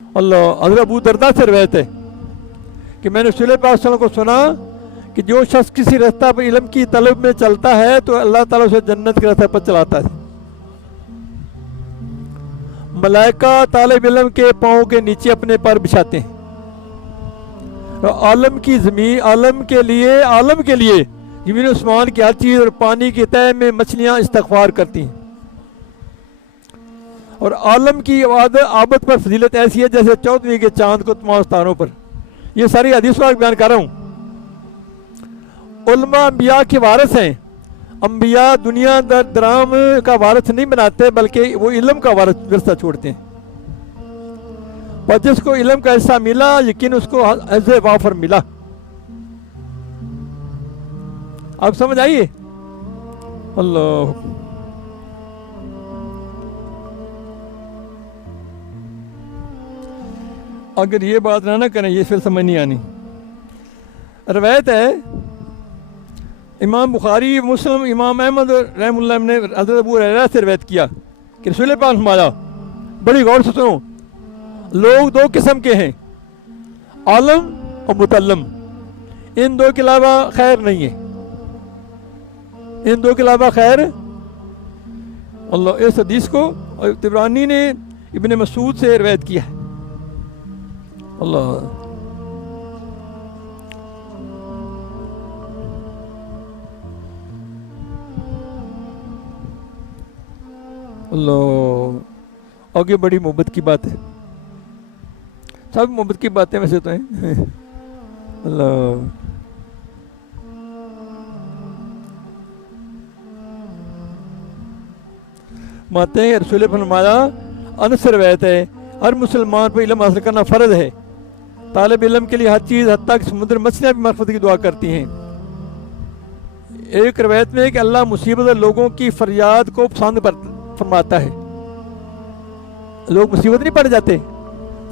अल्लाह, हज़रत अबू दरदा से रवायत है कि मैंने रसूल पाक सल्लल्लाहु अलैहि वसल्लम को सुना कि जो शख्स किसी रास्ता पर इल्म की तलब में चलता है तो अल्लाह ताला उसे जन्नत के रास्ते पर चलाता है। मलाइका तालिब इल्म के पाँव के नीचे अपने पैर बिछाते हैं। तो आलम की ज़मीन, आलम के लिए ज़मीन आसमान की हर चीज़ और पानी की तह में मछलियाँ इस्तग़फ़ार करती हैं। और आलम की आबद पर फजीलत ऐसी है जैसे 14वीं के चांद को तमाम तारों पर। ये सारी हदीस का बयान कर रहा हूँ। उलमा अंबिया के वारिस हैं। अंबिया दुनिया दराम का वारिस नहीं बनाते बल्कि वो इल्म का विरसा छोड़ते हैं। और जिसको इल्म का हिस्सा मिला यकीन उसको ऐसे वाफर मिला। आप समझ आइए। अल्लाह, अगर ये बात ना करें ये फिर समझ नहीं आनी। रवायत है इमाम बुखारी, मुस्लिम, इमाम अहमद रहमुल्लाह ने हज़रत अबू हुरैरा से रवायत किया कि रसूल पाक ने फरमाया, बड़ी गौर से सुनो, लोग दो किस्म के हैं, आलम और मुतल्लम। इन दो के अलावा खैर नहीं है। इन दो के अलावा खैर। अल्लाह, इस हदीस को तिबरानी ने इब्न मसूद से रवायत किया है। अल्लाह, अल्लाह, आगे बड़ी मोहब्बत की बात है। सब मोहब्बत की बातें वैसे तो हैं। अल्लाह, मानते हैं रसूल ने फरमाया, अनस से रवायत है, हर मुसलमान पर इल्म हासिल करना फ़र्ज है। तालिब इल्म के लिए हर चीज़ हत्ता कि समुद्र मछलियाँ भी मरफत की दुआ करती हैं। एक रवायत में कि अल्लाह मुसीबत लोगों की फरियाद को पसंद फरमाता है। लोग मुसीबत नहीं पड़ जाते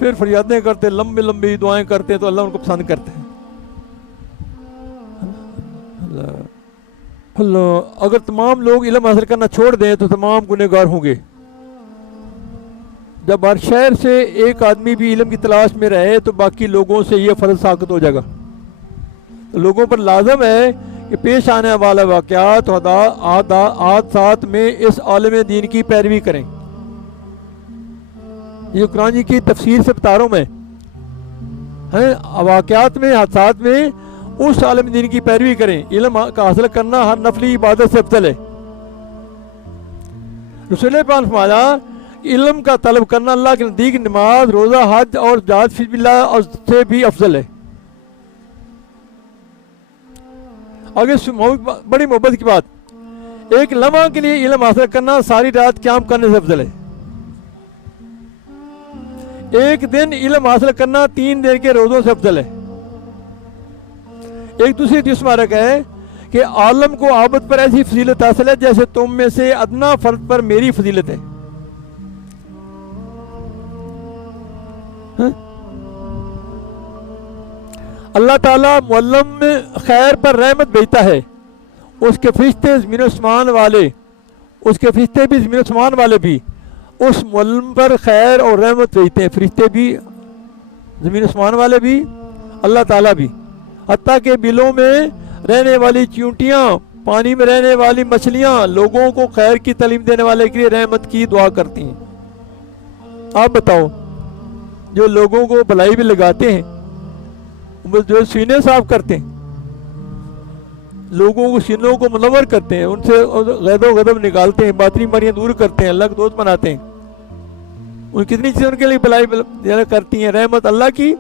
फिर फरियादें करते, लंबी लंबी दुआएं करते हैं तो अल्लाह उनको पसंद करते हैं। अल्लाह, अगर तमाम लोग इल्म हासिल करना छोड़ दें तो तमाम गुनहगार होंगे। जब हर शहर से एक आदमी भी इल्म की तलाश में रहे तो बाकी लोगों से ये फ़र्ज साबित हो जाएगा। तो लोगों पर लाजम है कि पेश आने वाला वाक़यात हादसात में इस आलिम दीन की पैरवी करें। ये कुरान जी की तफसीर से बता रहा हूँ मैं। वाक़यात में, हादसात में उस आलिम दीन की पैरवी करें। इल्म का हासिल करना हर नफली इबादत से अफजल है। रसूल पाक ने फरमाया, इल्म का तलब करना अल्लाह के नज़दीक नमाज, रोज़ा, हज और जिहाद फी सबिलिल्लाह से भी अफजल है। आगे बड़ी मोहब्बत की बात, एक लम्हा के लिए इल्म हासिल करना सारी रात क़याम करने से अफजल है। एक दिन इल्म हासिल करना 3 दिन के रोज़ों से अफजल है। एक दूसरी हदीस मुबारक है कि आलम को आबद पर ऐसी फजीलत हासिल है जैसे तुम में से अदना फर्द पर मेरी फजीलत है। अल्लाह ताला मुअल्लिम खैर पर रहमत भेजता है। उसके फरिश्ते ज़मीन आसमान वाले, उसके फरिश्ते भी ज़मीन आसमान वाले भी उस मुअल्लिम पर खैर और रहमत भेजते हैं। फरिश्ते भी, ज़मीन आसमान वाले भी, अल्लाह ताला भी। हत्ता के बिलों में रहने वाली चींटियाँ, पानी में रहने वाली मछलियाँ लोगों को खैर की तालीम देने वाले के लिए रहमत की दुआ करती हैं। आप बताओ, जो लोगों को भलाई भी लगाते हैं, जो सीने साफ करते हैं, लोगों को सीनों को मुनव्वर करते हैं, उनसे गज़ब निकालते हैं, बातनी मारियाँ दूर करते हैं, अल्लाह के दोस्त बनाते हैं, उन कितनी चीज़ें उनके लिए भलाई करती हैं। रहमत अल्लाह की,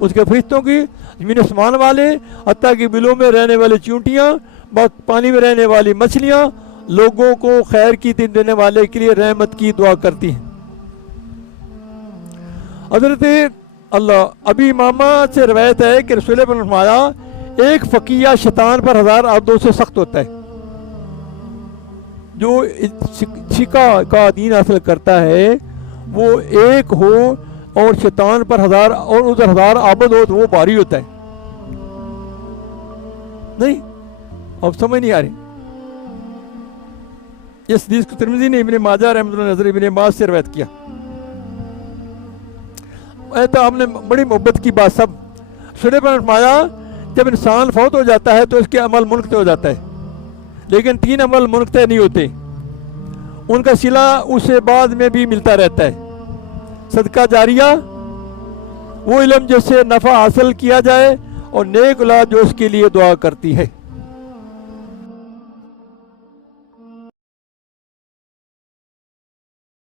उसके फरिश्तों की, ज़मीन आसमान वाले, हत्ता की बिलों में रहने वाली चींटियाँ, पानी में रहने वाली मछलियाँ लोगों को खैर की देने वाले के लिए रहमत की दुआ करती हैं। हज़रत अल्लाह अभी मामा से रवायत है कि रसूल ने फरमाया, एक फ़कीया शैतान पर 1000 आबदों से सख्त होता है। जो शिका का दीन हासिल करता है वो एक हो और शैतान पर 1000 और उधर 1000 आबद हो तो वो भारी होता है। नहीं, अब समझ नहीं आ रही। इस हदीस को तिरमिज़ी ने इब्न माजा रहमतुल्लाह अलैहि इब्न अब्बास से रवायत किया। تو آپ نے بڑی محبت کی بات سب سنے پر فرمایا جب انسان فوت ہو جاتا ہے تو اس کے عمل منقطع ہو جاتا ہے، لیکن 3 عمل منقطع نہیں ہوتے، ان کا صلہ اسے بعد میں بھی ملتا رہتا ہے۔ صدقہ جاریہ، وہ علم جس سے نفع حاصل کیا جائے، اور نیک اولاد جو اس کے لیے دعا کرتی ہے۔